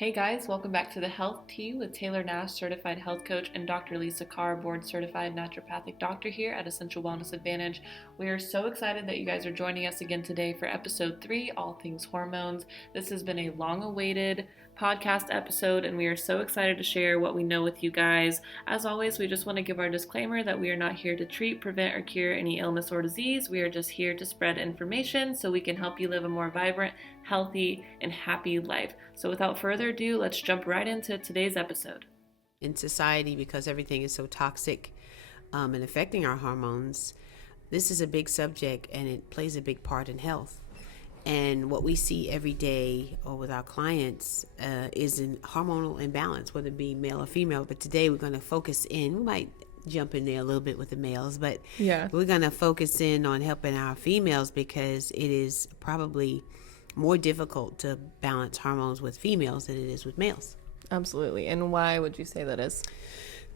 Hey guys, welcome back to the Health Tea with Taylor Nash, certified health coach, and Dr. Lisa Carr, board certified naturopathic doctor here at Essential Wellness Advantage. We are so excited that you guys are joining us again today for episode 3, All Things Hormones. This has been a long-awaited podcast episode, and we are so excited to share what we know with you guys. As always, we just want to give our disclaimer that we are not here to treat, prevent, or cure any illness or disease. We are just here to spread information so we can help you live a more vibrant, healthy, and happy life. So without further ado, let's jump right into today's episode. In society, because everything is so toxic and affecting our hormones, this is a big subject and it plays a big part in health. And what we see every day or with our clients is an hormonal imbalance, whether it be male or female. But today we're going to focus in, we might jump in there a little bit with the males, but we're going to focus in on helping our females because it is probably more difficult to balance hormones with females than it is with males. Absolutely. And why would you say that is?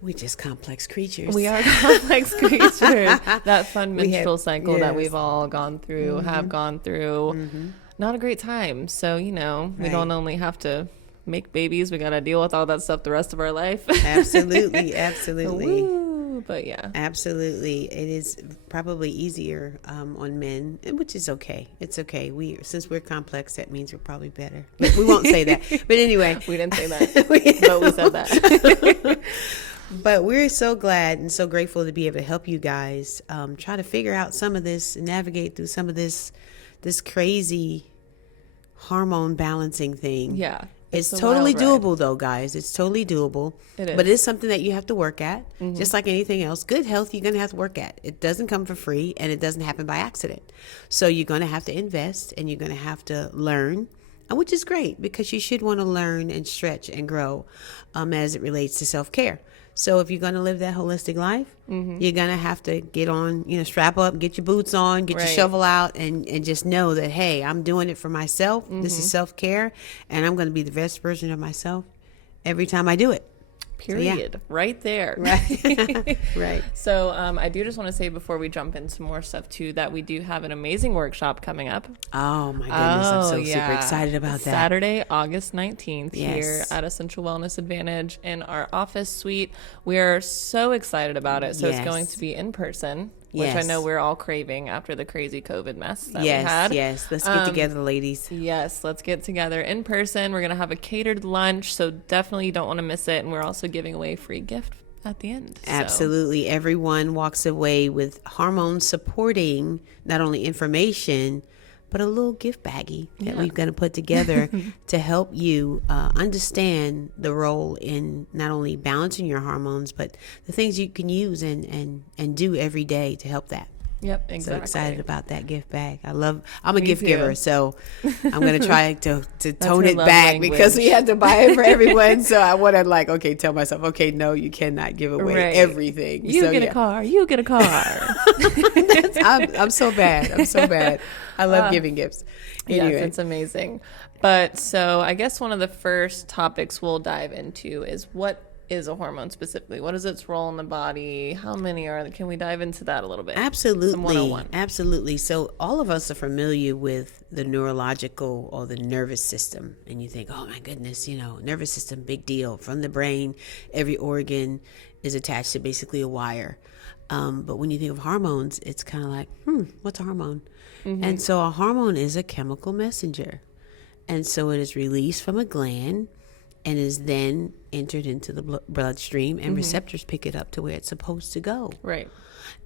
We're just complex creatures. We are complex creatures. That fun menstrual cycle that we've all gone through, have gone through. Not a great time. So, we don't only have to make babies. We got to deal with all that stuff the rest of our life. Absolutely. Absolutely. Woo, but yeah. Absolutely. It is probably easier on men, which is okay. It's okay. Since we're complex, that means we're probably better. But we won't say that. But anyway. We didn't say that. But we said that. But we're so glad and so grateful to be able to help you guys try to figure out some of this, navigate through some of this crazy hormone balancing thing. Yeah. It's totally doable though, guys. It's totally doable. It is. But it's something that you have to work at. Just like anything else. Good health, you're going to have to work at. It doesn't come for free and it doesn't happen by accident. So you're going to have to invest and you're going to have to learn, which is great because you should want to learn and stretch and grow as it relates to self-care. So if you're going to live that holistic life, you're going to have to get on, strap up, get your boots on, get your shovel out, and just know that, hey, I'm doing it for myself. This is self-care, and I'm going to be the best version of myself every time I do it. Period. So, right there. Right. Right. So I do just want to say before we jump into more stuff too, that we do have an amazing workshop coming up. Oh my goodness. I'm so super excited about that. Saturday, August 19th here at Essential Wellness Advantage in our office suite. We are so excited about it. So it's going to be in person. Which I know we're all craving after the crazy COVID mess that we had. Yes, let's get together, ladies. Yes, let's get together in person. We're going to have a catered lunch, so definitely you don't want to miss it. And we're also giving away a free gift at the end. Absolutely. Everyone walks away with hormone supporting not only information, but a little gift baggie that we're going to put together to help you understand the role in not only balancing your hormones, but the things you can use and do every day to help that. Yep, exactly. So excited about that gift bag. I'm a gift giver, so I'm going to try to tone it back because we had to buy it for everyone. So I want to tell myself, no, you cannot give away everything. You get a car. You get a car. I'm so bad. I love giving gifts. Anyway. Yes, it's amazing. But so I guess one of the first topics we'll dive into is what is a hormone specifically? What is its role in the body? How many are there? Can we dive into that a little bit? Absolutely. Some 101. Absolutely. So all of us are familiar with the neurological or the nervous system. And you think, oh my goodness, nervous system, big deal. From the brain, every organ is attached to basically a wire. But when you think of hormones, it's kind of like, what's a hormone? And so a hormone is a chemical messenger. And so it is released from a gland and is then entered into the bloodstream, and receptors pick it up to where it's supposed to go. Right.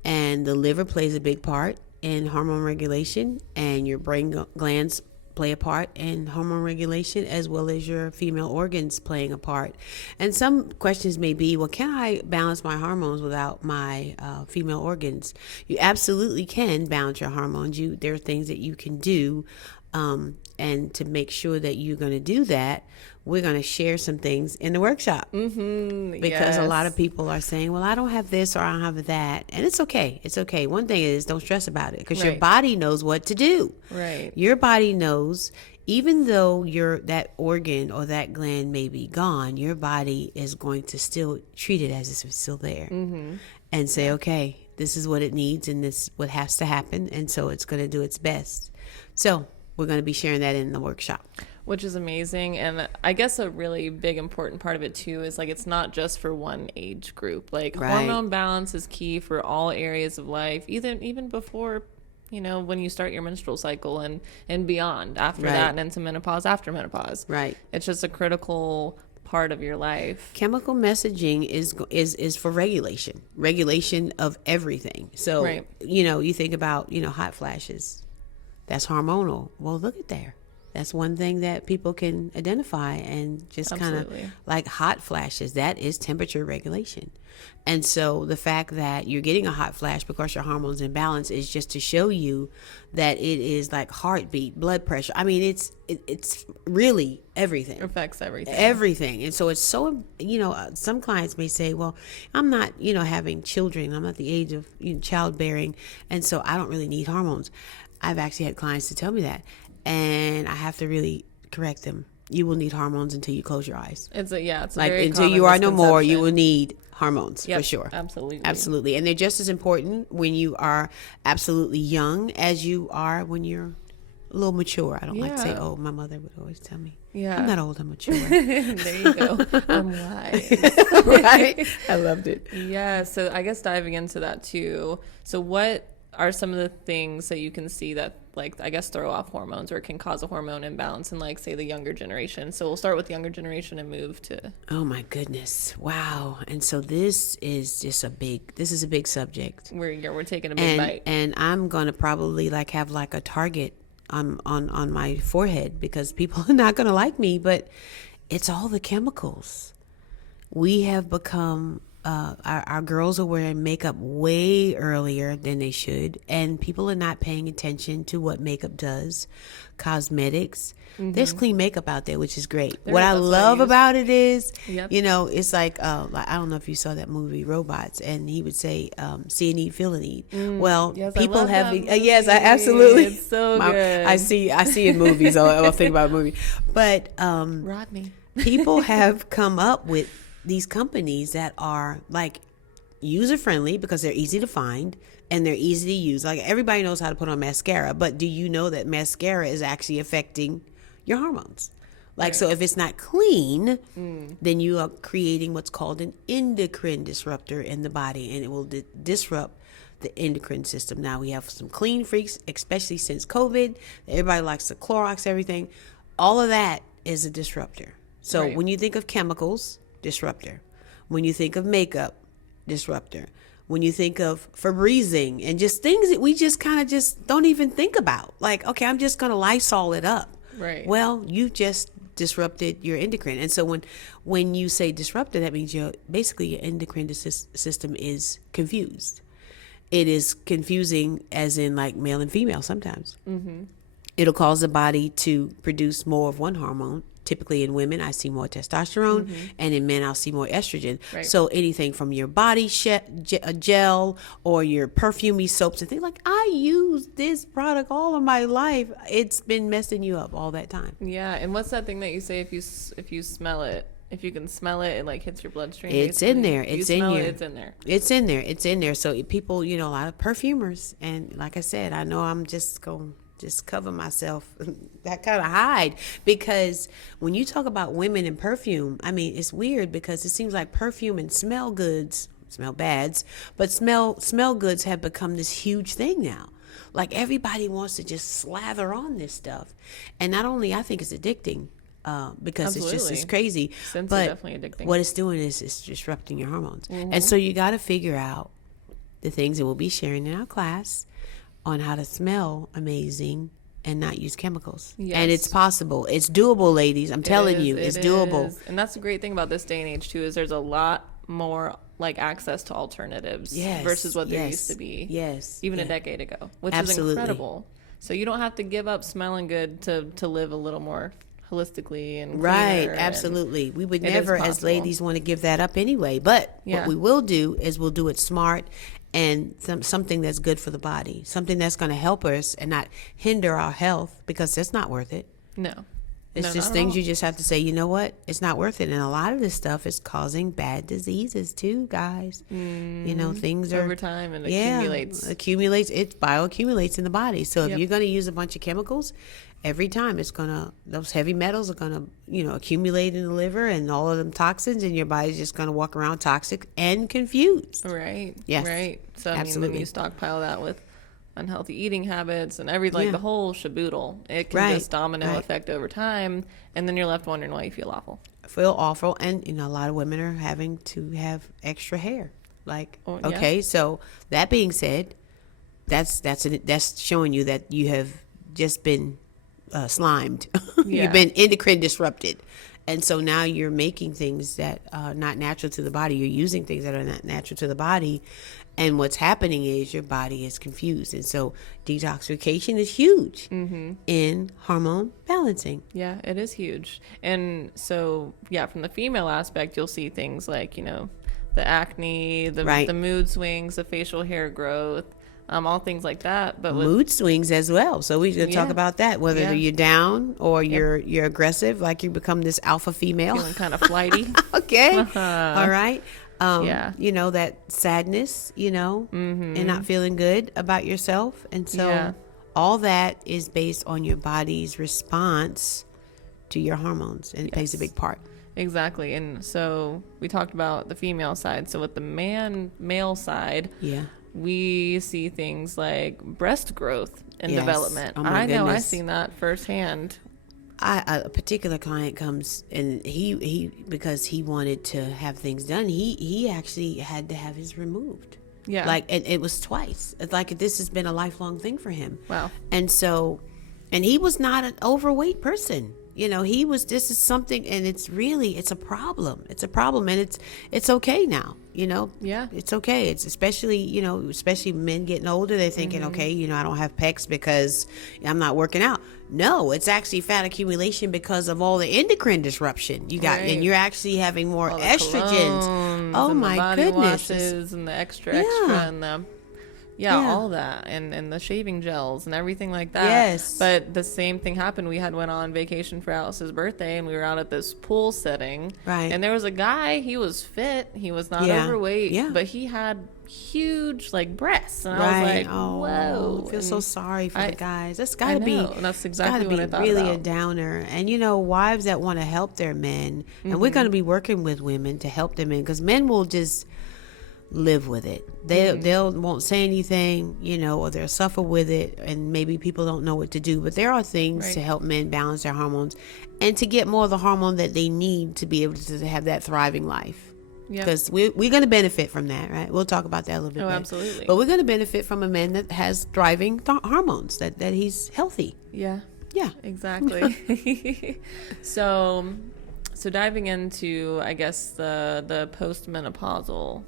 And the liver plays a big part in hormone regulation, and your brain glands play a part in hormone regulation, as well as your female organs playing a part. And some questions may be, well, can I balance my hormones without my female organs? You absolutely can balance your hormones. There are things that you can do. And to make sure that you're going to do that, we're going to share some things in the workshop. Because a lot of people are saying, well, I don't have this or I don't have that. And it's okay. It's okay. One thing is, don't stress about it because your body knows what to do. Right. Your body knows, even though that organ or that gland may be gone, your body is going to still treat it as if it's still there and say, okay, this is what it needs and this is what has to happen. And so it's going to do its best. So we're going to be sharing that in the workshop. which is amazing. And I guess a really big important part of it too is like it's not just for one age group. Like hormone balance is key for all areas of life, even before, you know, when you start your menstrual cycle and beyond, after that, and into menopause, after menopause. Right. It's just a critical part of your life. Chemical messaging is for regulation of everything. So, you know, you think about, you know, hot flashes. That's hormonal. Well, look at there. That's one thing that people can identify and just kind of like hot flashes. That is temperature regulation. And so the fact that you're getting a hot flash because your hormones in balance is just to show you that it is like heartbeat, blood pressure. I mean, it's really everything. It affects everything. Everything. And so it's so, you know, some clients may say, well, I'm not, you know, having children. I'm at the age of, you know, childbearing. And so I don't really need hormones. I've actually had clients to tell me that. And I have to really correct them. You will need hormones until you close your eyes. It's like very until you are no more, you will need hormones for sure. Absolutely. And they're just as important when you are absolutely young as you are when you're a little mature. I don't like to say old. My mother would always tell me. I'm not old, I'm mature. There you go. I'm wise. Right? I loved it. Yeah. So I guess diving into that too. So what are some of the things that you can see that, like, I guess throw off hormones or can cause a hormone imbalance in, like, say, the younger generation? So we'll start with the younger generation and move to... Oh my goodness. Wow. And so this is a big subject. We're taking a big bite. And I'm going to probably like have like a target on my forehead because people are not going to like me, but it's all the chemicals. We have become... our girls are wearing makeup way earlier than they should, and people are not paying attention to what makeup does. Cosmetics. There's clean makeup out there, which is great. What I love about it is, you know, it's like I don't know if you saw that movie Robots, and he would say, see a need, feel a need. Well, people have, yes, I absolutely. It's so good. I see in movies, I'll think about a movie. But Rodney. People have come up with these companies that are like user friendly because they're easy to find and they're easy to use. Like everybody knows how to put on mascara, but do you know that mascara is actually affecting your hormones? Like, so if it's not clean, then you are creating what's called an endocrine disruptor in the body, and it will disrupt the endocrine system. Now we have some clean freaks, especially since COVID. Everybody likes to Clorox everything. All of that is a disruptor. So when you think of chemicals, disruptor. When you think of makeup, disruptor. When you think of Febrezing and just things that we just kind of just don't even think about. Like, okay, I'm just going to Lysol it up. Right. Well, you just disrupted your endocrine. And so when you say disrupted, that means your endocrine system is confused. It is confusing as in like male and female sometimes. It'll cause the body to produce more of one hormone. Typically in women, I see more testosterone, and in men, I'll see more estrogen. Right. So anything from your body gel or your perfumey soaps and things like, I use this product all of my life. It's been messing you up all that time. Yeah, and what's that thing that you say if you smell it? If you can smell it, it like hits your bloodstream. It's in there. It's in here. It's in there. It's in there. It's in there. So people, you know, a lot of perfumers, and like I said, I know I'm just going just cover myself, that kind of hide, because when you talk about women and perfume, I mean, it's weird because it seems like perfume and smell bads, but smell goods have become this huge thing now. Like everybody wants to just slather on this stuff, and not only I think it's addicting because it's crazy, Scents but are definitely addicting. What it's doing is it's disrupting your hormones, and so you got to figure out the things that we'll be sharing in our class on how to smell amazing and not use chemicals. Yes. And it's possible. It's doable, ladies. I'm telling you, it's doable. And that's the great thing about this day and age too, is there's a lot more like access to alternatives versus what there used to be. Even a decade ago, which is incredible. So you don't have to give up smelling good to live a little more holistically and right. Absolutely. We would never as ladies want to give that up anyway, but what we will do is we'll do it smart and something that's good for the body, something that's going to help us and not hinder our health, because that's not worth it. No. It's just things you just have to say, you know what? It's not worth it. And a lot of this stuff is causing bad diseases too, guys. You know, things are over time and accumulates. It bioaccumulates in the body. So if you're going to use a bunch of chemicals, every time those heavy metals are going to, you know, accumulate in the liver, and all of them toxins, and your body's just going to walk around toxic and confused. Right. Yes. Right. So Absolutely. I mean, then you stockpile that with unhealthy eating habits and everything, the whole shaboodle. It can just domino effect over time, and then you're left wondering why you feel awful. Feel awful, and you know, a lot of women are having to have extra hair. Like, okay, so that being said, that's showing you that you have just been slimed. You've been endocrine disrupted. And so now you're making things that are not natural to the body. You're using things that are not natural to the body. And what's happening is your body is confused. And so detoxification is huge in hormone balancing. Yeah, it is huge. And so, from the female aspect, you'll see things like, you know, the acne, the mood swings, the facial hair growth, all things like that. But mood swings as well. So we should talk about that, whether you're down or you're aggressive, like you become this alpha female. Feeling kind of flighty. Okay. All right. You know, that sadness, you know, and not feeling good about yourself. And so all that is based on your body's response to your hormones, and it plays a big part. Exactly. And so we talked about the female side. So with the male side, we see things like breast growth and development. Oh my goodness. I've seen that firsthand. A particular client comes, and he because he wanted to have things done, he actually had to have his removed. Yeah. Like, and it was twice. It's like this has been a lifelong thing for him. Wow. And so, and he was not an overweight person. You know, this is something, and it's a problem. It's a problem, and it's okay now, you know? Yeah. It's okay. It's especially men getting older, they're thinking, okay, you know, I don't have pecs because I'm not working out. No, it's actually fat accumulation because of all the endocrine disruption you got, and you're actually having more estrogens. Oh my goodness. Washes and the extra and the all that, and the shaving gels and everything like that. Yes. But the same thing happened. We went on vacation for Alice's birthday, and we were out at this pool setting. Right. And there was a guy, he was fit, he was not overweight, but he had huge breasts. And I was like, whoa. I feel so sorry for the guys. That's gotta be, and that's exactly what I thought really about. A downer. And you know, wives that want to help their men, and we're gonna be working with women to help them in, because men will just live with it. They'll won't say anything, you know, or they'll suffer with it, and maybe people don't know what to do. But there are things to help men balance their hormones and to get more of the hormone that they need to be able to have that thriving life. Because we're going to benefit from that, right? We'll talk about that a little bit. Oh, absolutely. But we're going to benefit from a man that has thriving hormones, that he's healthy. Yeah. Yeah. Exactly. So diving into, I guess, the postmenopausal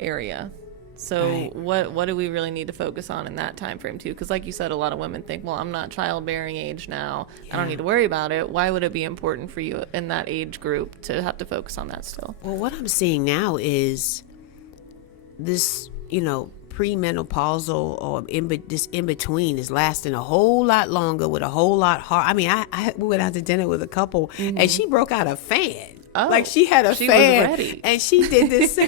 area. So what do we really need to focus on in that time frame too? Because like you said, a lot of women think, well, I'm not childbearing age now. I don't need to worry about it. Why would it be important for you in that age group to have to focus on that still? Well, what I'm seeing now is this, you know, premenopausal or this in between is lasting a whole lot longer with a whole lot hard. I mean, I went out to dinner with a couple, and she broke out a fan. Oh, like she had a fan, was ready. And she did this.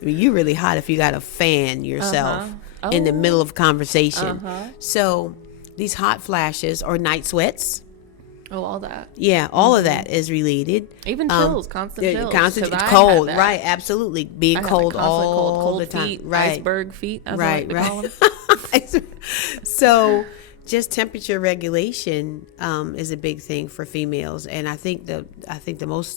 I mean, you're really hot if you got to fan yourself in the middle of conversation. So these hot flashes or night sweats. Oh, all that. Yeah, all of that is related. Even chills, constant chills. Constant cold, right? Absolutely, being cold all the time. Feet, right, iceberg feet. As I like to call them. So, just temperature regulation is a big thing for females, and I think the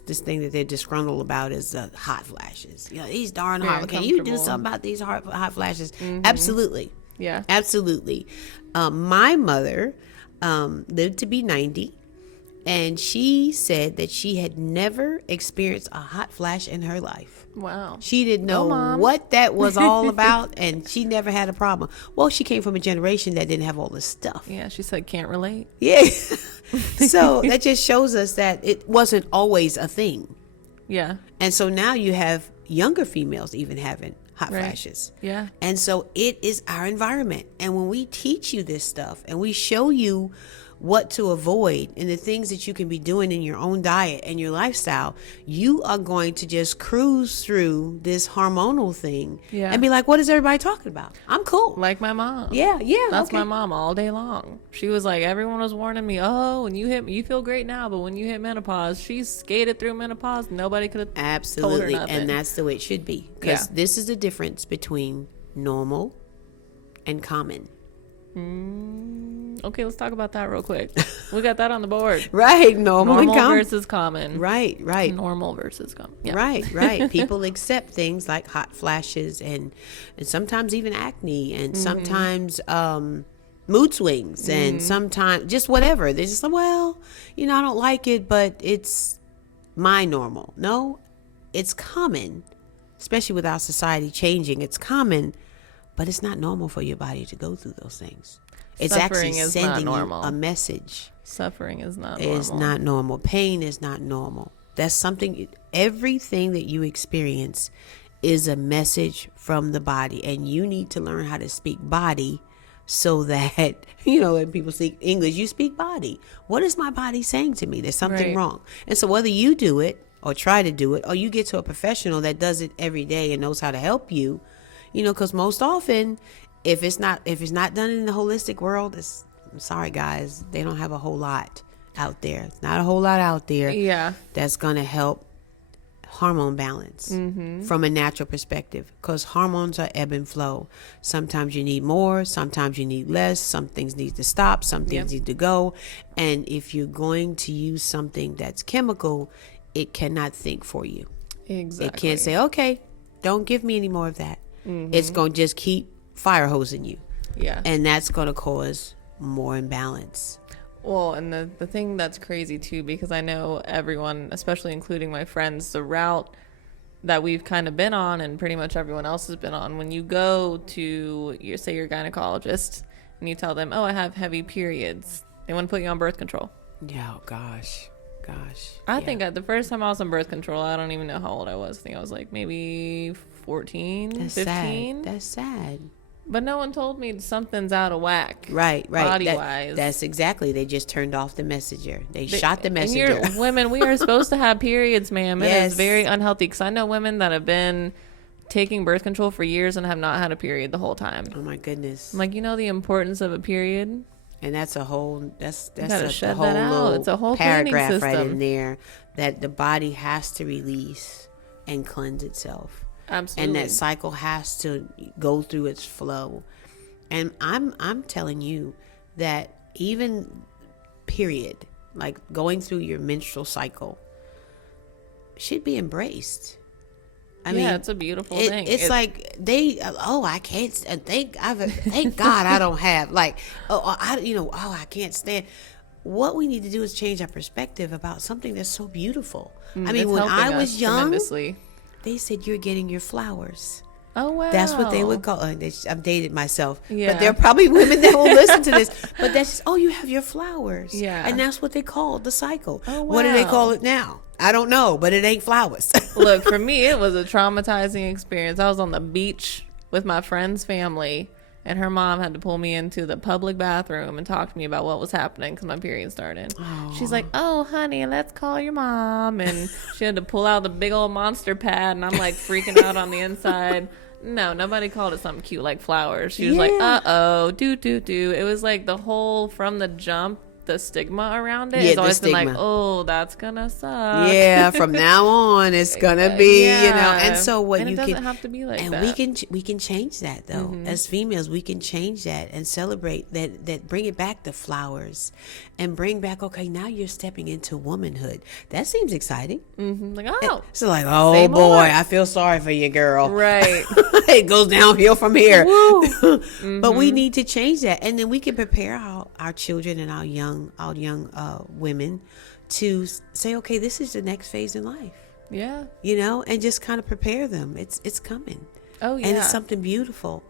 this thing that they're disgruntled about is the hot flashes. You know, these darn hot. Can you do something about these hot flashes? Absolutely. Yeah. Absolutely. My mother lived to be 90, and she said that she had never experienced a hot flash in her life. Wow. She didn't know what that was all about, and she never had a problem. Well, she came from a generation that didn't have all this stuff. Yeah, she said can't relate. Yeah. So that just shows us that it wasn't always a thing. Yeah. And so now you have younger females even having hot flashes. Yeah. And so it is our environment. And when we teach you this stuff and we show you what to avoid and the things that you can be doing in your own diet and your lifestyle, you are going to just cruise through this hormonal thing and be like, what is everybody talking about? I'm cool. Like my mom. Yeah. That's my mom all day long. She was like, everyone was warning me, oh, when you feel great now, but when you hit menopause, she skated through menopause. Nobody could have told her nothing. And that's the way it should be. Because this is the difference between normal and common. Okay, let's talk about that real quick. We got that on the board. Right, normal and common versus common. Right. Normal versus common. Yeah. Right. People accept things like hot flashes and sometimes even acne and sometimes mood swings and sometimes just whatever. They're just like, well, I don't like it, but it's my normal. No, it's common, especially with our society changing. It's common. But it's not normal for your body to go through those things. It's Suffering actually is sending not you normal. a message. Suffering is not normal. It's not normal. Pain is not normal. That's something, everything that you experience is a message from the body. And you need to learn how to speak body so that, when people speak English, you speak body. What is my body saying to me? There's something wrong. And so whether you do it or try to do it, or you get to a professional that does it every day and knows how to help you, because most often, if it's not done in the holistic world, I'm sorry, guys, they don't have a whole lot out there. It's not a whole lot out there. Yeah. That's going to help hormone balance from a natural perspective, because hormones are ebb and flow. Sometimes you need more, sometimes you need less. Some things need to stop, some things need to go. And if you're going to use something that's chemical, it cannot think for you. Exactly. It can't say, okay, don't give me any more of that. It's going to just keep fire hosing you. Yeah. And that's going to cause more imbalance. Well, and the thing that's crazy too, because I know everyone, especially including my friends, the route that we've kind of been on and pretty much everyone else has been on, when you go to your gynecologist and you tell them, oh, I have heavy periods, they want to put you on birth control. Yeah, oh, gosh. I think the first time I was on birth control, I don't even know how old I was. I think I was like maybe 14, That's 15. That's sad. But no one told me something's out of whack. Right. Body-wise. That's exactly. They just turned off the messenger. They shot the messenger. And women, we are supposed to have periods, ma'am. It is very unhealthy. Because I know women that have been taking birth control for years and have not had a period the whole time. Oh, my goodness. I'm like, the importance of a period? And that's a whole, that's a whole little it's a whole paragraph right in there, that the body has to release and cleanse itself. Absolutely. And that cycle has to go through its flow. And I'm telling you that even period, like going through your menstrual cycle, should be embraced. I mean, it's a beautiful thing. It's like I can't, thank God I don't have, like, I can't stand. What we need to do is change our perspective about something that's so beautiful. I mean, when I was young, they said you're getting your flowers. Oh, wow. That's what they would call it. I've dated myself. Yeah. But there are probably women that will listen to this. But that's just, you have your flowers. Yeah. And that's what they call the cycle. Oh, wow. What do they call it now? I don't know, but it ain't flowers. Look, for me, it was a traumatizing experience. I was on the beach with my friend's family, and her mom had to pull me into the public bathroom and talk to me about what was happening because my period started. Oh. She's like, oh, honey, let's call your mom. And she had to pull out the big old monster pad, and I'm like freaking out on the inside. No, nobody called it something cute like flowers. She was like, uh-oh, do. It was like the whole, from the jump, the stigma around it has always been like, oh, that's gonna suck. Yeah, from now on it's gonna be, and so what and you it doesn't can have to be like and that. we can change that though. As females, we can change that and celebrate that, bring it back to flowers and bring back, okay, now you're stepping into womanhood. That seems exciting. Like, oh, so like, oh boy, more. I feel sorry for you, girl. Right. It goes downhill from here. But we need to change that, and then we can prepare our children and our young women to say, okay, this is the next phase in life. Yeah. And just kind of prepare them. It's coming. Oh, yeah. And it's something beautiful.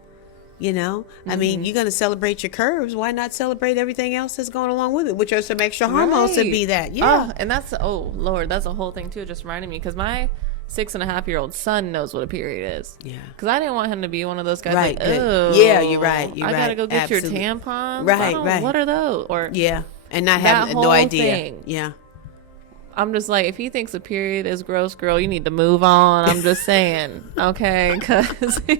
I mean, you're going to celebrate your curves. Why not celebrate everything else that's going along with it, which are some extra hormones to be that. Yeah. And that's, Lord, that's a whole thing too. It just reminded me, because my 6.5-year-old son knows what a period is. Yeah. Because I didn't want him to be one of those guys right. like, oh. Yeah, you're right. I got to go get your tampons. Right. What are those? Or yeah. And not that having whole no idea. thing. Yeah. I'm just like, if he thinks a period is gross, girl, you need to move on. I'm just saying, okay? Because he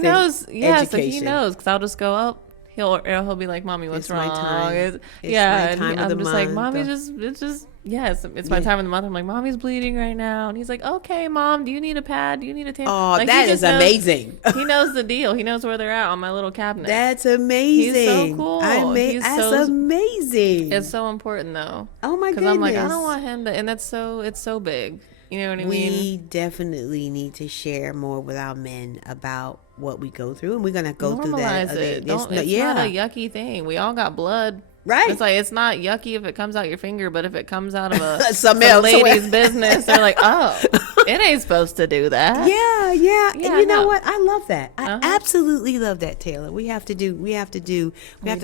knows, yes, and he knows. Because I'll just go up. He'll be like, "Mommy, what's wrong?" My time. It's yeah, my time and of I'm the just month. like, "Mommy, it's my time of the month." I'm like, "Mommy's bleeding right now," and he's like, "Okay, Mom, do you need a pad? Do you need a tampon?" Oh, like, that is amazing. He knows the deal. He knows where they're at on my little cabinet. That's amazing. He's so cool. That's amazing. It's so important though. Oh my goodness. Because I'm like, I don't want him to, and it's so big. You know what I mean? We definitely need to share more with our men about what we go through, and we're gonna go through that. Normalize it. It's not a yucky thing. We all got blood. Right. It's like, it's not yucky if it comes out your finger, but if it comes out of some lady's business, they're like, oh, it ain't supposed to do that. Yeah. And you know what? I love that. I absolutely love that, Taylor. We have to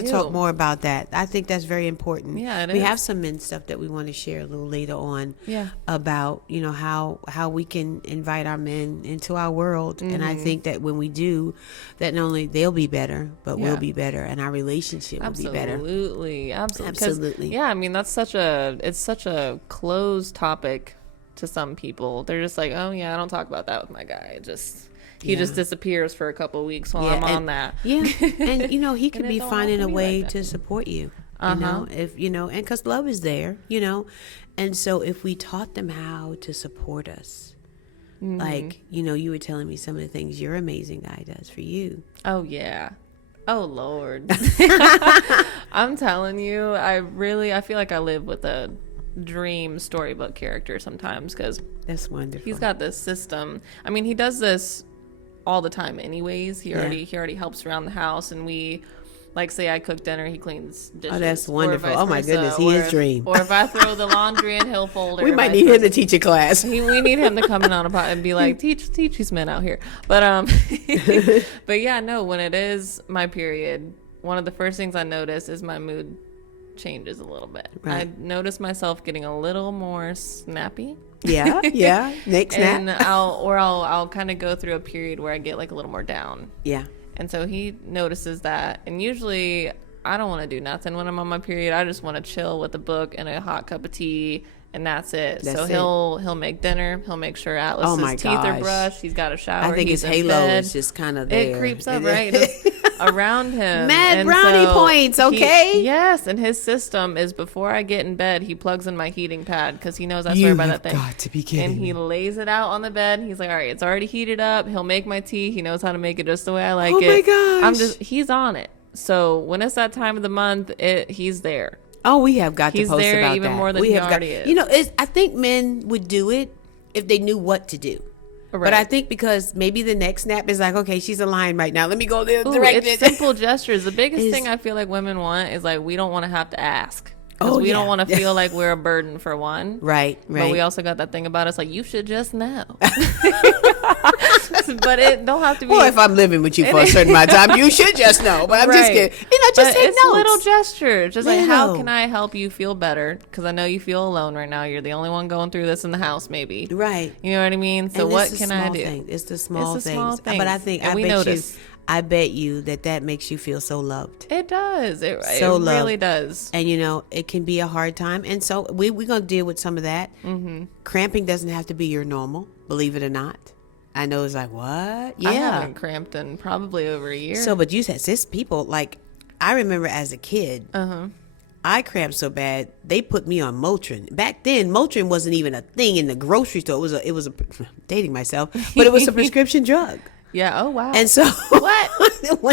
talk more about that. I think that's very important. Yeah, we have some men stuff that we want to share a little later on. Yeah. About, how we can invite our men into our world. And I think that when we do, that not only they'll be better, but we'll be better, and our relationship will be better. Absolutely. Yeah, I mean, it's such a closed topic to some people. They're just like, oh yeah, I don't talk about that with my guy. He just disappears for a couple of weeks while I'm on that. Yeah. And he could be finding a way to support you. If and because love is there, and so if we taught them how to support us, like you were telling me some of the things your amazing guy does for you. Oh yeah. Oh Lord. I'm telling you, I feel like I live with a dream storybook character sometimes, because that's wonderful. He's got this system. I mean, he does this all the time anyways. He already helps around the house, and we, like, say I cook dinner, he cleans dishes. Oh, that's wonderful. Oh my goodness, he is dream. Or if I throw the laundry in, he'll fold it. We might need him to teach a class. We need him to come in on a pot and be like, teach these men out here. But but yeah, no, when it is my period, one of the first things I notice is my mood changes a little bit. Right. I notice myself getting a little more snappy. Yeah. Next snap. And I'll kind of go through a period where I get like a little more down. Yeah. And so he notices that, and usually I don't want to do nothing when I'm on my period. I just want to chill with a book and a hot cup of tea, and that's it. He'll make dinner. He'll make sure Atlas's teeth are brushed. He's got a shower. I think his halo is just kind of there. It creeps up, right? Around him. Mad brownie points, okay? Yes, and his system is before I get in bed, he plugs in my heating pad because he knows I swear by that thing. You've got to be kidding me. He lays it out on the bed. He's like, all right, it's already heated up. He'll make my tea. He knows how to make it just the way I like it. Oh my gosh. He's on it. So when it's that time of the month, he's there. Oh, we have got to post about that. He's there even more than he already is. I think men would do it if they knew what to do. Right. But I think because maybe the next snap is like, okay, she's a lion right now. Let me go there. It's simple gestures. The biggest thing I feel like women want is like, we don't want to have to ask. Because we don't want to feel like we're a burden for one. Right. But we also got that thing about us like, you should just know. But it don't have to be. Well, if I'm living with you for a certain amount of time, you should just know. But I'm just kidding. Just take notes. Little gestures. Just like, how can I help you feel better? Because I know you feel alone right now. You're the only one going through this in the house, maybe. Right. You know what I mean? So what can I do? It's the small things. But I bet you that makes you feel so loved. It does. It really does. And it can be a hard time. And so we're going to deal with some of that. Mm-hmm. Cramping doesn't have to be your normal, believe it or not. I know it's like, what? Yeah. I haven't cramped in probably over a year. So, but you said, sis, people, like, I remember as a kid, I cramped so bad, they put me on Motrin. Back then, Motrin wasn't even a thing in the grocery store. It was a dating myself, but it was a prescription drug. Yeah. Oh wow. And so what?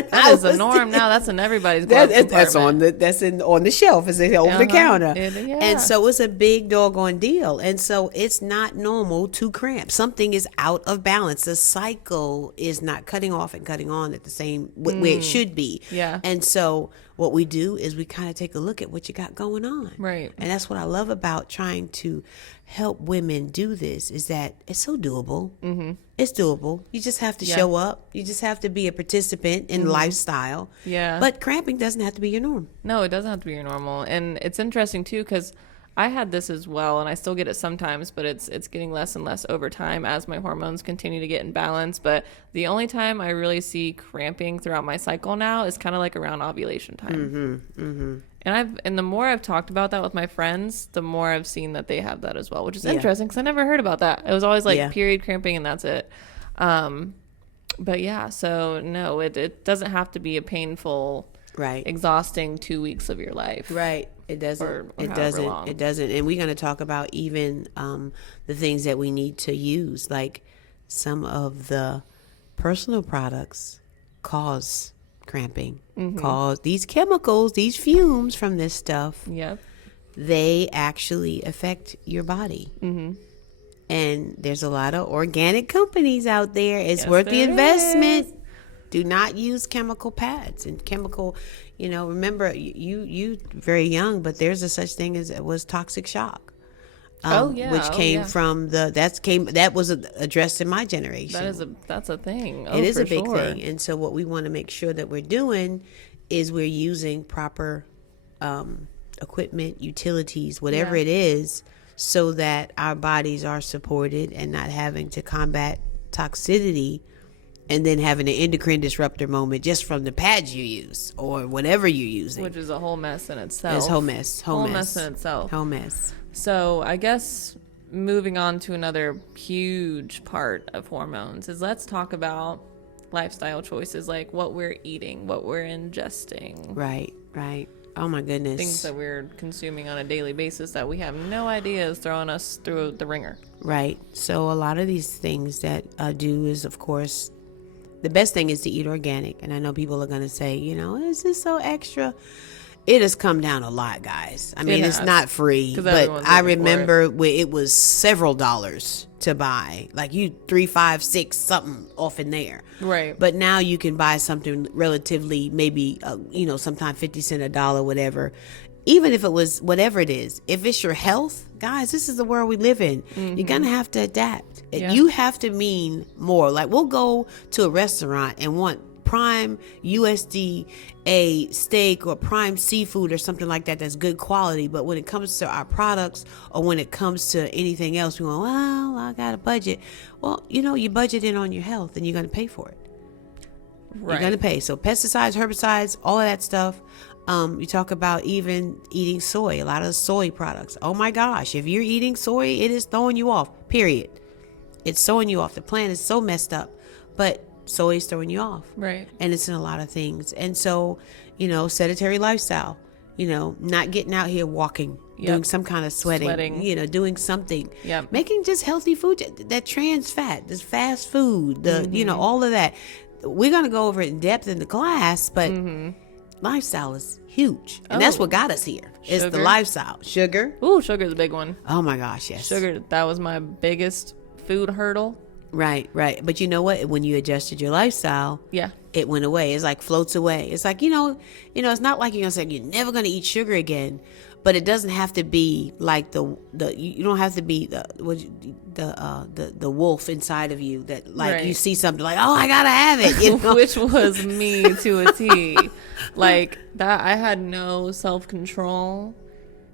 That is the norm now. That's in everybody's glove compartment. That's on the shelf. It's over the counter. And so it's a big doggone deal. And so it's not normal to cramp. Something is out of balance. The cycle is not cutting off and cutting on at the same where it should be. Yeah. And so what we do is we kind of take a look at what you got going on. Right. And that's what I love about trying to help women do this, is that it's so doable. Mm-hmm. It's doable. You just have to show up. You just have to be a participant in lifestyle. Yeah. But cramping doesn't have to be your norm. No, it doesn't have to be your normal. And it's interesting too, because I had this as well, and I still get it sometimes, but it's getting less and less over time as my hormones continue to get in balance. But the only time I really see cramping throughout my cycle now is kind of like around ovulation time. Mm-hmm, mm-hmm. And the more I've talked about that with my friends, the more I've seen that they have that as well, which is interesting because I never heard about that. It was always like period cramping and that's it. But yeah, so no, it doesn't have to be a painful, exhausting 2 weeks of your life. Right. It doesn't. Or it doesn't. Long. It doesn't. And we're going to talk about even the things that we need to use, like some of the personal products cause cramping, cause these chemicals, these fumes from this stuff. Yep. They actually affect your body. And there's a lot of organic companies out there. It's worth the investment. Do not use chemical pads and chemical, remember you very young, but there's a such thing as it was toxic shock. Which came from that was addressed in my generation. That's a thing. It is a big thing. And so what we want to make sure that we're doing is we're using proper equipment, utilities, whatever it is, so that our bodies are supported and not having to combat toxicity and then having an endocrine disruptor moment just from the pads you use or whatever you're using. Which is a whole mess in itself. It's whole mess in itself. Whole mess. So I guess moving on to another huge part of hormones is let's talk about lifestyle choices, like what we're eating, what we're ingesting. Right. Oh my goodness. Things that we're consuming on a daily basis that we have no idea is throwing us through the ringer. Right. So a lot of these things that I do is, of course, the best thing is to eat organic. And I know people are going to say, is this so extra? It has come down a lot, guys. I mean, it's not free, but I remember where it was several dollars to buy, like you 3, 5, 6 something off in there. Right. But now you can buy something relatively, maybe, sometimes 50 cents, $1, whatever. Even if it was whatever it is, if it's your health, guys, this is the world we live in. You're going to have to adapt. Yeah. You have to mean more. Like we'll go to a restaurant and want prime USDA steak or prime seafood or something like that that's good quality, but when it comes to our products or when it comes to anything else, we go, well, I got a budget. Well, you budget in on your health and you're going to pay for it. Right. You're going to pay. So pesticides, herbicides, all of that stuff. You talk about even eating soy, a lot of soy products. Oh my gosh, if you're eating soy, it is throwing you off, period. It's throwing you off. The plant is so messed up, but soy is throwing you off. Right. And it's in a lot of things. And so, sedentary lifestyle, not getting out here walking, doing some kind of sweating. Doing something, making just healthy food, that trans fat, this fast food, all of that. We're going to go over it in depth in the class, but lifestyle is huge. And that's what got us here. It's the lifestyle. Sugar. Ooh, sugar's a big one. Oh my gosh, yes. Sugar, that was my biggest food hurdle. Right. But you know what? When you adjusted your lifestyle, it went away. It's like floats away. It's like, it's not like you're going to say you're never going to eat sugar again, but it doesn't have to be like you don't have to be the wolf inside of you that like you see something like, oh, I got to have it. Which was me to a T. Like that, I had no self-control.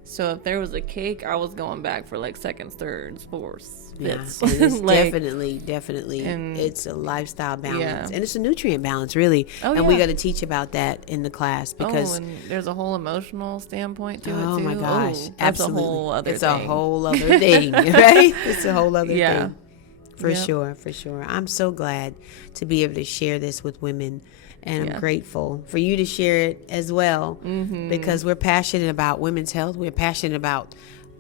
So if there was a cake, I was going back for like seconds, thirds, fourths, fifths. And it's definitely, it's a lifestyle balance, and it's a nutrient balance, really. And we're going to teach about that in the class because and there's a whole emotional standpoint to it too. Oh my gosh, that's absolutely. a whole other thing. It's a whole other thing, right? It's a whole other thing. For sure. I'm so glad to be able to share this with women. And I'm grateful for you to share it as well, because we're passionate about women's health. We're passionate about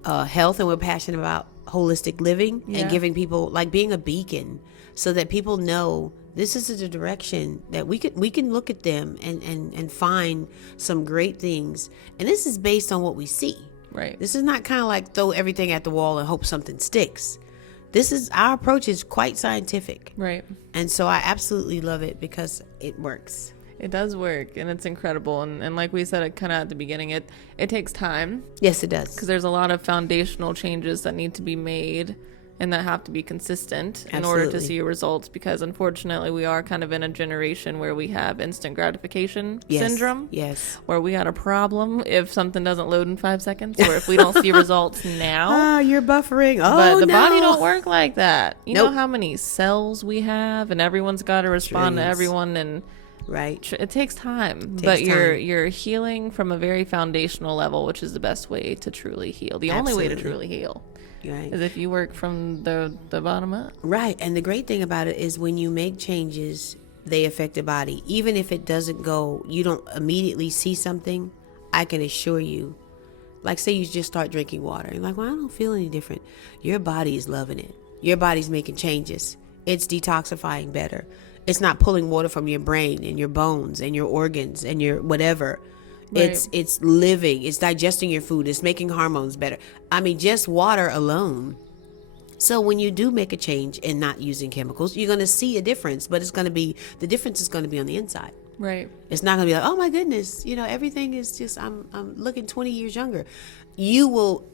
health, and we're passionate about holistic living and giving people, like being a beacon, so that people know this is the direction that we can look at them and find some great things. And this is based on what we see. Right. This is not kind of like throw everything at the wall and hope something sticks. Our approach is quite scientific. Right. And so I absolutely love it because it works. It does work, and it's incredible. And like we said, kind of at the beginning, it takes time. Yes, it does. Because there's a lot of foundational changes that need to be made and that have to be consistent in order to see results, because unfortunately we are kind of in a generation where we have instant gratification syndrome. Yes. Where we got a problem if something doesn't load in 5 seconds, or if we don't see results now. You're buffering. But the body don't work like that. You know how many cells we have, and everyone's got to respond to everyone, and Right. It takes time, Takes but time. you're healing from a very foundational level, which is the best way to truly heal. The only way to truly heal Right. is if you work from the bottom up. Right. And the great thing about it is when you make changes, they affect the body. Even if it doesn't go, you don't immediately see something, I can assure you. Like, say you just start drinking water. You're like, well, I don't feel any different. Your body is loving it. Your body's making changes. It's detoxifying better. It's not pulling water from your brain and your bones and your organs and your whatever. Right. It's living. It's digesting your food. It's making hormones better. I mean, just water alone. So when you do make a change in not using chemicals, you're going to see a difference, but the difference is going to be on the inside. Right. It's not going to be like, oh my goodness, everything is just, I'm looking 20 years younger. You will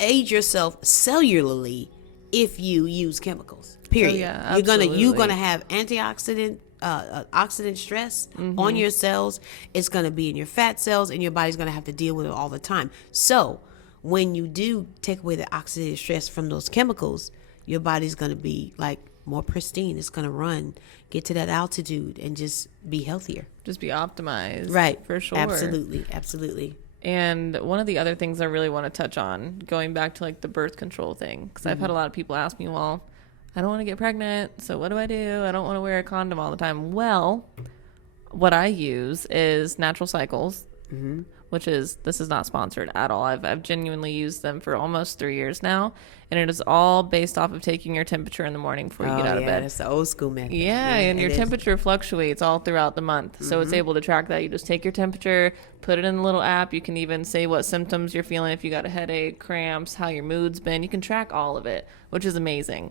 age yourself cellularly if you use chemicals. Period. Oh, yeah, absolutely. You're gonna have antioxidant oxidant stress on your cells. It's gonna be in your fat cells, and your body's gonna have to deal with it all the time. So when you do take away the oxidative stress from those chemicals, your body's gonna be like more pristine. It's gonna run, get to that altitude, and just be healthier. Just be optimized. Right. For sure. Absolutely. And one of the other things I really want to touch on, going back to like the birth control thing, because I've had a lot of people ask me, well, I don't want to get pregnant, so what do? I don't want to wear a condom all the time. Well, what I use is Natural Cycles, this is not sponsored at all. I've genuinely used them for almost 3 years now, and it is all based off of taking your temperature in the morning before you get out of bed. That's the old school method. Yeah, and your temperature fluctuates all throughout the month, so it's able to track that. You just take your temperature, put it in the little app. You can even say what symptoms you're feeling, if you got a headache, cramps, how your mood's been. You can track all of it, which is amazing.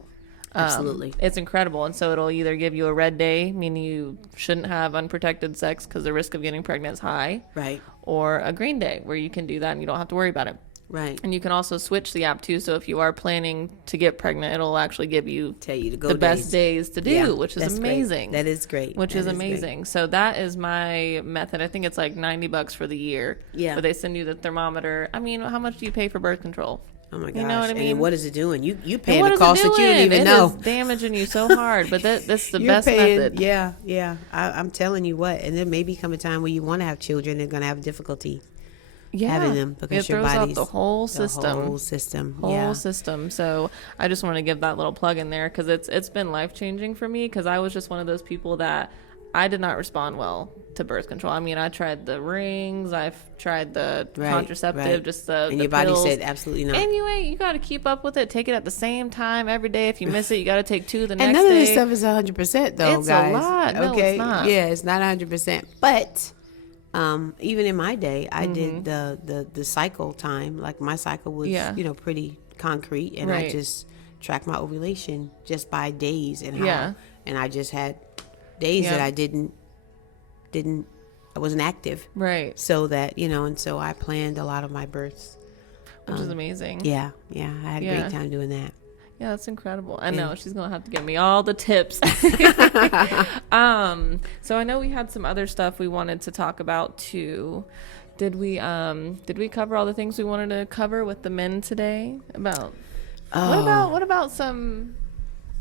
Absolutely. It's incredible. And so it'll either give you a red day, meaning you shouldn't have unprotected sex because the risk of getting pregnant is high. Right. Or a green day where you can do that and you don't have to worry about it. Right. And you can also switch the app too. So if you are planning to get pregnant, it'll actually give you Tell you to go the best days to do, which is amazing. Great. That is great. Which is amazing. Great. So that is my method. I think it's like $90 for the year. Yeah. But they send you the thermometer. I mean, how much do you pay for birth control? Oh my gosh. You know what I mean? And what is it doing? You paying a cost that you didn't even know. It is damaging you so hard, but that's the best method. Yeah. I'm telling you what, and there may become a time where you want to have children, they're going to have difficulty having them because your body's... It throws off the whole system. So I just want to give that little plug in there because it's been life-changing for me, because I was just one of those people that I did not respond well to birth control. I mean, I tried the rings, I've tried the contraceptive, just the and your pills. Body said absolutely not. Anyway, you got to keep up with it. Take it at the same time every day. If you miss it, you got to take 2 the next day. And none of this stuff is 100% though, it's guys. It's a lot. No, okay? It's not. Yeah, it's not 100%. But even in my day, I did the cycle time. Like my cycle was, pretty concrete, and I just tracked my ovulation just by days and how, and I just had days that I I wasn't active. Right. So that, and so I planned a lot of my births. Which is amazing. Yeah. I had a great time doing that. Yeah, that's incredible. I know she's going to have to give me all the tips. So I know we had some other stuff we wanted to talk about too. Did we cover all the things we wanted to cover with the men today? What about some,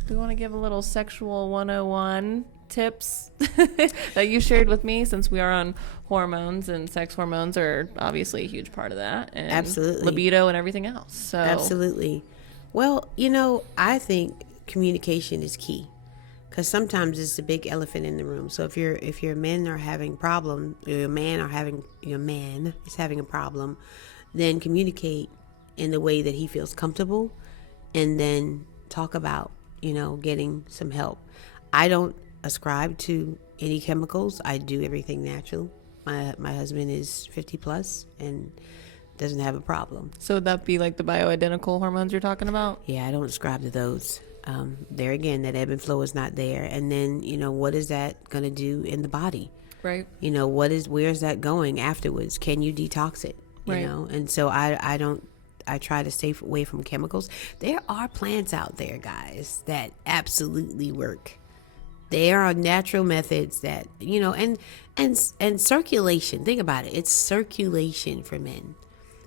do we want to give a little sexual 101 tips that you shared with me, since we are on hormones, and sex hormones are obviously a huge part of that, and absolutely libido and everything else. So absolutely. Well, I think communication is key, because sometimes it's a big elephant in the room. So if your men are having problem, your man is having a problem, then communicate in the way that he feels comfortable, and then talk about getting some help. I don't ascribe to any chemicals. I do everything natural. My husband is 50 plus and doesn't have a problem. So would that be like the bioidentical hormones you're talking about? Yeah, I don't ascribe to those. There again, that ebb and flow is not there. And then, what is that going to do in the body? Right. Where's that going afterwards? Can you detox it? Right. And so I try to stay away from chemicals. There are plants out there, guys, that absolutely work. There are natural methods that, and circulation. Think about it. It's circulation for men.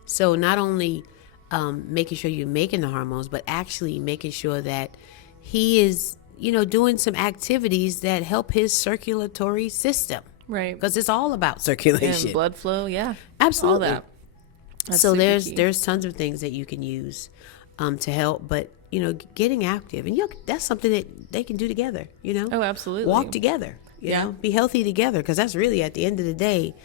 So not only making sure you're making the hormones, but actually making sure that he is, doing some activities that help his circulatory system. Right. Because it's all about circulation. And blood flow. Yeah. Absolutely. All that. That's So super key. there's tons of things that you can use to help, but getting active, and that's something that they can do together. Oh, absolutely. Walk together. You know, be healthy together, because that's really, at the end of the day,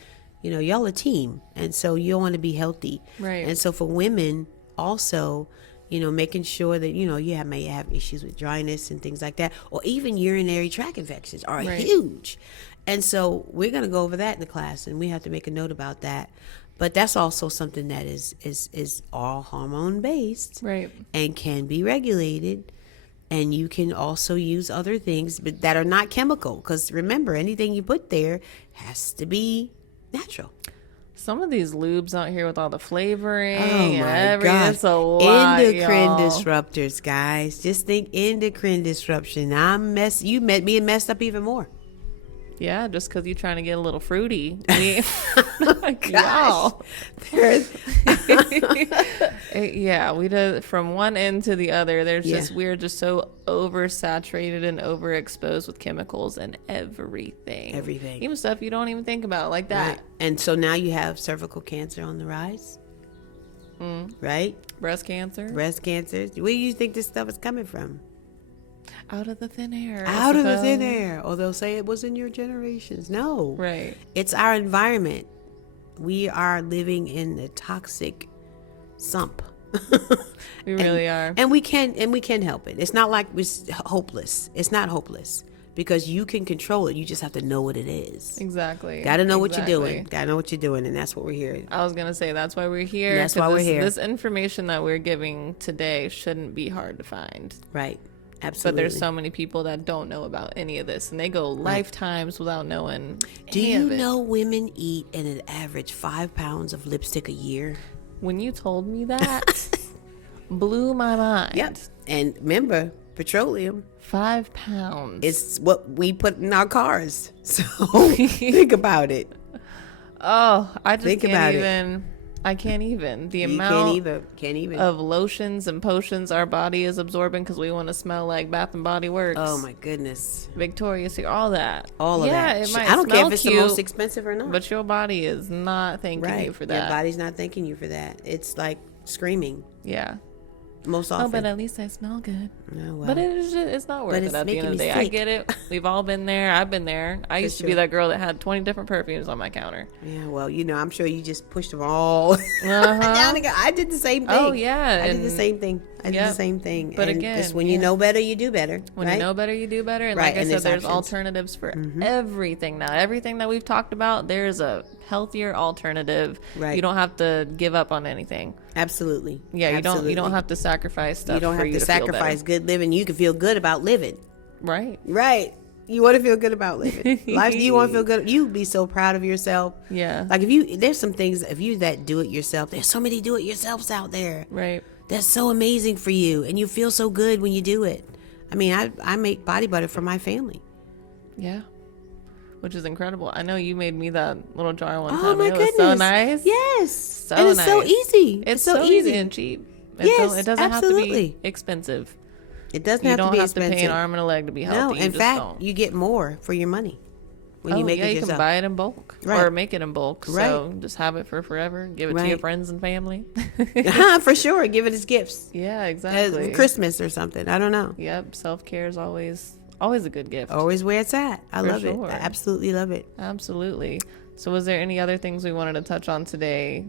y'all a team, and so you want to be healthy. Right. And so for women also, making sure that you may have issues with dryness and things like that, or even urinary tract infections are huge. And so we're going to go over that in the class, and we have to make a note about that. But that's also something that is all hormone based, right, and can be regulated. And you can also use other things but that are not chemical, because remember, anything you put there has to be natural. Some of these lubes out here with all the flavoring and everything, it's a lot, endocrine y'all. disruptors, guys. Just think endocrine disruption. You met me and messed up even more. Yeah, just because you're trying to get a little fruity. Y'all. Yeah, we did from one end to the other. We're just so oversaturated and overexposed with chemicals and everything. Even stuff you don't even think about, like that. Right. And so now you have cervical cancer on the rise. Right? Breast cancer. Where do you think this stuff is coming from? Out of the thin air. Out of the thin air. Or they'll say it was in your generations. No. Right. It's our environment. We are living in a toxic sump. We really are. And we can help it. It's not like it's hopeless. It's not hopeless, because you can control it. You just have to know what it is. Exactly. Got to know what you're doing. Got to know what you're doing, and that's what we're here. I was going to say, that's why we're here. That's why we're here. This information that we're giving today shouldn't be hard to find. Right. Absolutely. But there's so many people that don't know about any of this, and they go lifetimes without knowing Do any you of it. know women eat an average 5 pounds of lipstick a year? When you told me that, blew my mind. Yep. And remember, petroleum. 5 pounds. It's what we put in our cars. So think about it. Oh, I just think can't about even. It. I can't even. The you amount can't even of lotions and potions our body is absorbing because we want to smell like Bath and Body Works. Oh my goodness. Victoria's Secret, all that. All of that. It might I don't care if it's cute, the most expensive or not. But your body is not thanking you for that. Your body's not thanking you for that. It's like screaming. Yeah. Most often. Oh, but at least I smell good. Oh, well. But it's not worth it at the end of the day. Sick. I get it. We've all been there. I've been there. I used to be that girl that had 20 different perfumes on my counter. Yeah, well, I'm sure you just pushed them all down and go. I did the same thing. Oh, yeah. I did the same thing. But and again, when you know better, you do better. When right? you know better, you do better. And like I said, there's alternatives for everything now. Everything that we've talked about, there's a healthier alternative. Right. You don't have to give up on anything. Absolutely. Yeah, you don't have to sacrifice stuff. You don't have to sacrifice good living. You can feel good about living. Right. You want to feel good about living. Life, you want to feel good. You be so proud of yourself. Yeah. Like there's some things, if you that do it yourself, there's so many do it yourselves out there. Right. That's so amazing for you. And you feel so good when you do it. I mean, I make body butter for my family. Yeah. Which is incredible. I know you made me that little jar one time. Oh my goodness. It was so nice. Yes. So and it's nice. so easy. It's so easy and cheap. It doesn't have to be expensive. It doesn't have to be expensive. You don't have to pay an arm and a leg to be healthy. No, in fact, you get more for your money when you make it yourself. You can buy it in bulk or make it in bulk. Right. So just have it for forever. Give it to your friends and family. For sure. Give it as gifts. Yeah, exactly. Christmas or something. I don't know. Yep. Self-care is always a good gift. Always where it's at. I love it. I absolutely love it. Absolutely. So was there any other things we wanted to touch on today?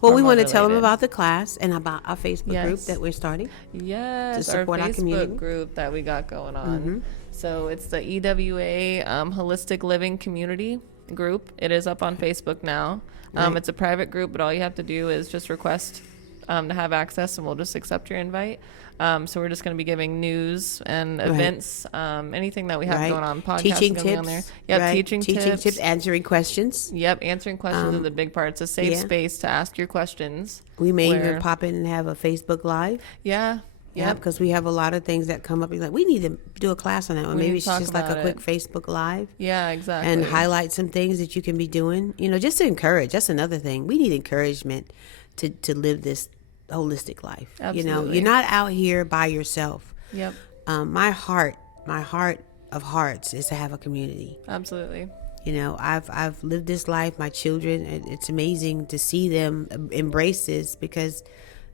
Well, we want to tell them about the class and about our Facebook group that we're starting. Yes, to support our community group that we got going on. So it's the EWA Holistic Living Community group. It is up on Facebook now. It's a private group, but all you have to do is just request to have access, and we'll just accept your invite. So we're just going to be giving news and events, anything that we have going on, podcasts teaching tips on there. Yep, teaching tips, answering questions. Yep, answering questions is the big part. It's a safe space to ask your questions. We may even pop in and have a Facebook Live. Yeah. Yeah, because we have a lot of things that come up. You're like, we need to do a class on that one. Maybe it's just like a quick Facebook Live. Yeah, exactly. And highlight some things that you can be doing. Just to encourage. That's another thing. We need encouragement to live this holistic life. Absolutely. You're not out here by yourself. Yep. My heart of hearts is to have a community. Absolutely. I've lived this life. My children, it's amazing to see them embrace this because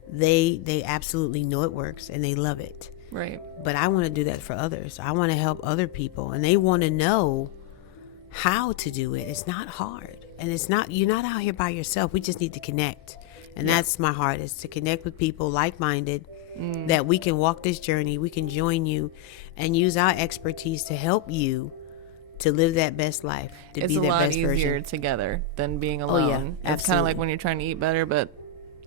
they absolutely know it works and they love it. Right. But I want to do that for others. I want to help other people, and they want to know how to do it. It's not hard, and you're not out here by yourself. We just need to connect, and that's my heart, is to connect with people like-minded, that we can walk this journey. We can join you and use our expertise to help you to live that best life, to be that best version. It's a lot easier together than being alone. Oh, yeah, it's kind of like when you're trying to eat better, but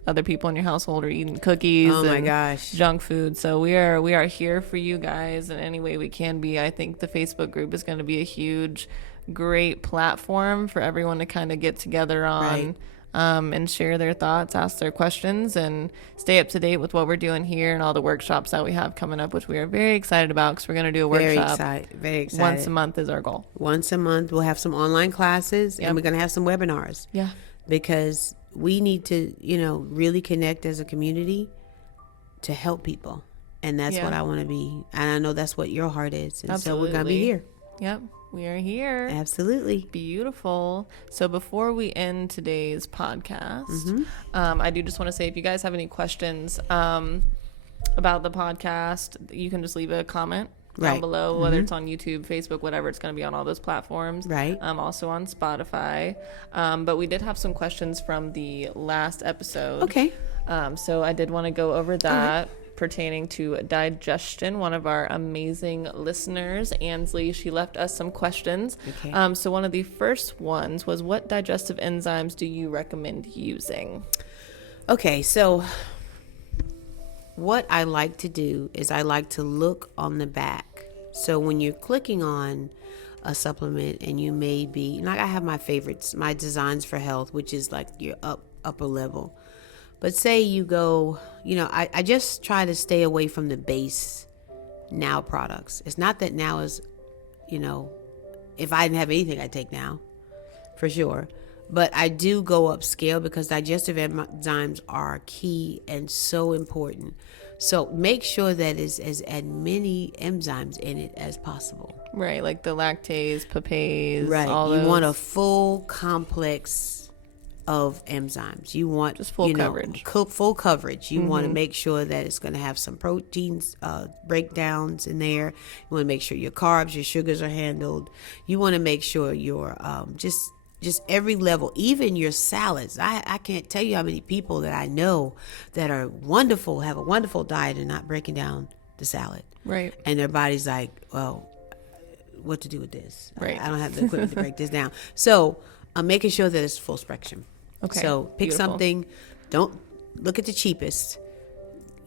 other people in your household are eating cookies and junk food. So we are here for you guys in any way we can be. I think the Facebook group is going to be a huge, great platform for everyone to kind of get together on, and share their thoughts, ask their questions, and stay up to date with what we're doing here and all the workshops that we have coming up, which we are very excited about, because we're going to do a workshop. Very excited. Once a month is our goal. Once a month, we'll have some online classes, and we're going to have some webinars. Yeah. Because we need to, really connect as a community to help people. And that's what I want to be. And I know that's what your heart is. And so we're going to be here. Yep. We are here. Absolutely. Beautiful. So before we end today's podcast, I do just want to say, if you guys have any questions about the podcast, you can just leave a comment down below, whether it's on YouTube, Facebook, whatever. It's going to be on all those platforms. Right. Also on Spotify. But we did have some questions from the last episode. Okay. So I did want to go over that pertaining to digestion. One of our amazing listeners, Ansley, she left us some questions. Okay. So one of the first ones was, what digestive enzymes do you recommend using? Okay, so what I like to do is I like to look on the back. So when you're clicking on a supplement, and you may be, like, I have my favorites, my Designs for Health, which is like your upper level. But say you go, I just try to stay away from the base Now products. It's not that Now is, if I didn't have anything, I'd take Now, for sure. But I do go upscale because digestive enzymes are key and so important. So make sure that it's as many enzymes in it as possible. Right, like the lactase, papase, right. all you those. Want a full complex of enzymes. You want just full coverage. Full coverage. You want to make sure that it's going to have some proteins breakdowns in there. You want to make sure your carbs, your sugars are handled. You want to make sure your just every level, even your salads. I can't tell you how many people that I know that are wonderful, have a wonderful diet, and not breaking down the salad. Right. And their body's like, well, what to do with this? Right. I don't have the equipment to break this down. So I'm making sure that it's full spectrum. Okay. So pick something. Don't look at the cheapest.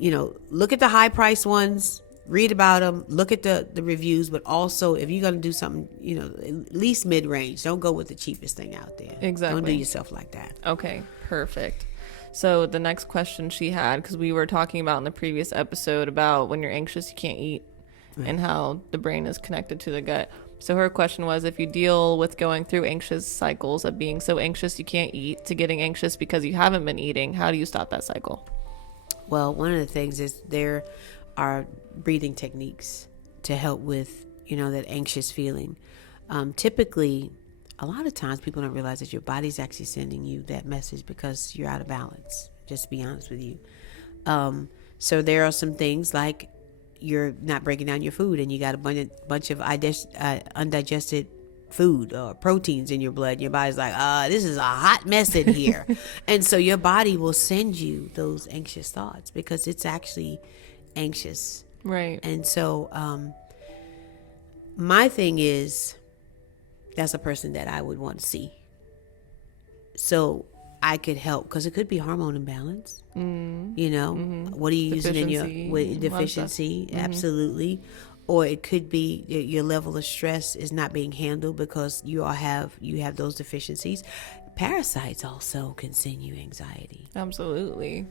Look at the high price ones. Read about them. Look at the reviews. But also, if you're going to do something, at least mid-range. Don't go with the cheapest thing out there. Exactly. Don't do yourself like that. Okay, perfect. So the next question she had, because we were talking about in the previous episode about when you're anxious, you can't eat, and how the brain is connected to the gut. So her question was, if you deal with going through anxious cycles of being so anxious you can't eat to getting anxious because you haven't been eating, how do you stop that cycle? Well, one of the things is there are breathing techniques to help with, that anxious feeling. Typically, a lot of times people don't realize that your body's actually sending you that message because you're out of balance, just to be honest with you. So there are some things like you're not breaking down your food and you got a bunch of undigested food or proteins in your blood. Your body's like, this is a hot mess in here. And so your body will send you those anxious thoughts because it's actually anxious. Right. And so my thing is, that's a person that I would want to see. So I could help, because it could be hormone imbalance. What are you using in your deficiency? Absolutely. Or it could be your level of stress is not being handled because you have those deficiencies. Parasites also can send you anxiety. Absolutely.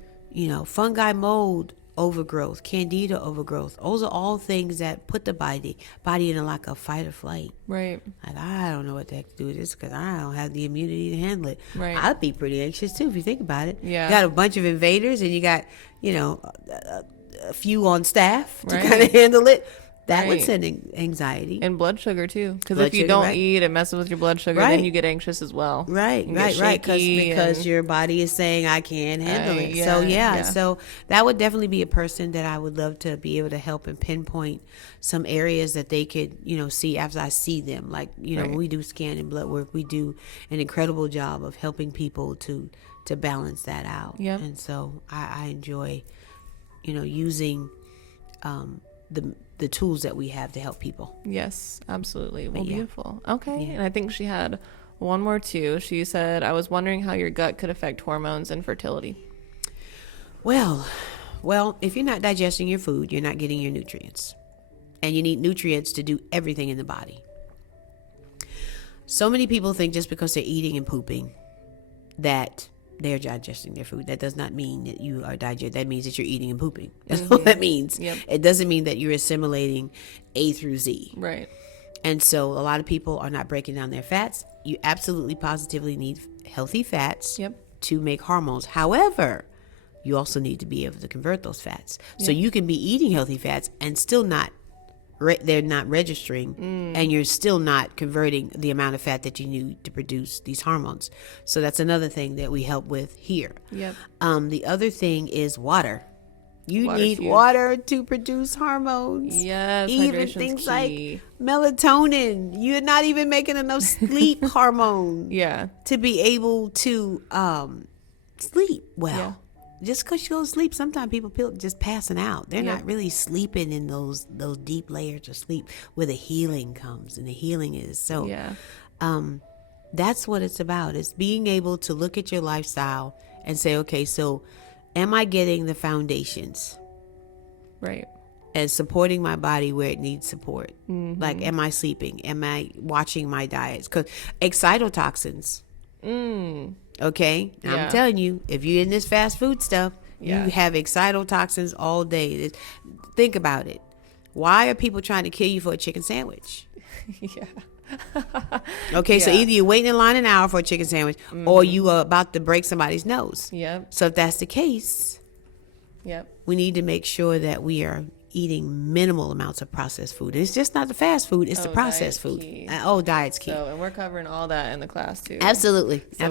Fungi mold overgrowth, candida overgrowth. Those are all things that put the body in like a fight or flight. Right. Like, I don't know what the heck to do with this because I don't have the immunity to handle it. Right. I'd be pretty anxious too if you think about it. Yeah. You got a bunch of invaders and you got, a few on staff to right. kind of handle it. That would send anxiety. And blood sugar, too. Because if you don't eat, it messes with your blood sugar. Then you get anxious as well. Right. Because your body is saying, I can't handle it. So that would definitely be a person that I would love to be able to help and pinpoint some areas that they could, see after I see them. Like, when we do scan and blood work, we do an incredible job of helping people to balance that out. Yep. And so I enjoy, using the tools that we have to help people. Yes, absolutely. Well, beautiful. Okay. Yeah. And I think she had one more too. She said, I was wondering how your gut could affect hormones and fertility. Well, if you're not digesting your food, you're not getting your nutrients. And you need nutrients to do everything in the body. So many people think just because they're eating and pooping that they're digesting their food. That does not mean that you are digesting. That means that you're eating and pooping. That's all that means. Yep. It doesn't mean that you're assimilating A through Z. Right. And so a lot of people are not breaking down their fats. You absolutely positively need healthy fats to make hormones. However, you also need to be able to convert those fats. So you can be eating healthy fats and still not they're not registering and you're still not converting the amount of fat that you need to produce these hormones. So that's another thing that we help with here. Yep. The other thing is water. You need water to produce hormones. Yes. Even things like melatonin. You're not even making enough sleep hormone to be able to sleep well. Yeah. Just because you go to sleep, sometimes people just passing out. They're not really sleeping in those deep layers of sleep where the healing comes. And the healing is so. That's what it's about. It's being able to look at your lifestyle and say, okay, so am I getting the foundations? Right. And supporting my body where it needs support. Mm-hmm. Like, am I sleeping? Am I watching my diets? Because excitotoxins. Okay, I'm telling you, if you're in this fast food stuff, you have excitotoxins all day. Think about it. Why are people trying to kill you for a chicken sandwich? Okay, so either you're waiting in line an hour for a chicken sandwich, or you are about to break somebody's nose. Yep. So if that's the case, we need to make sure that we are eating minimal amounts of processed food. And it's just not the fast food, it's the processed food. Diet's key. So, and we're covering all that in the class too. Absolutely. So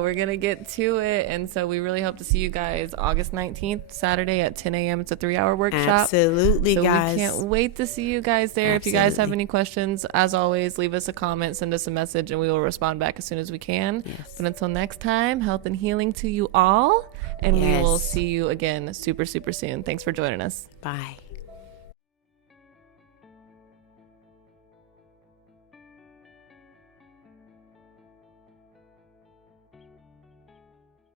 we're gonna get to it. And so we really hope to see you guys August 19th, Saturday at 10 a.m. It's a 3-hour workshop. Absolutely, so guys. We can't wait to see you guys there. If you guys have any questions, as always, leave us a comment, send us a message, and we will respond back as soon as we can. Yes. But until next time, health and healing to you all. And we will see you again super, super soon. Thanks for joining us. Bye.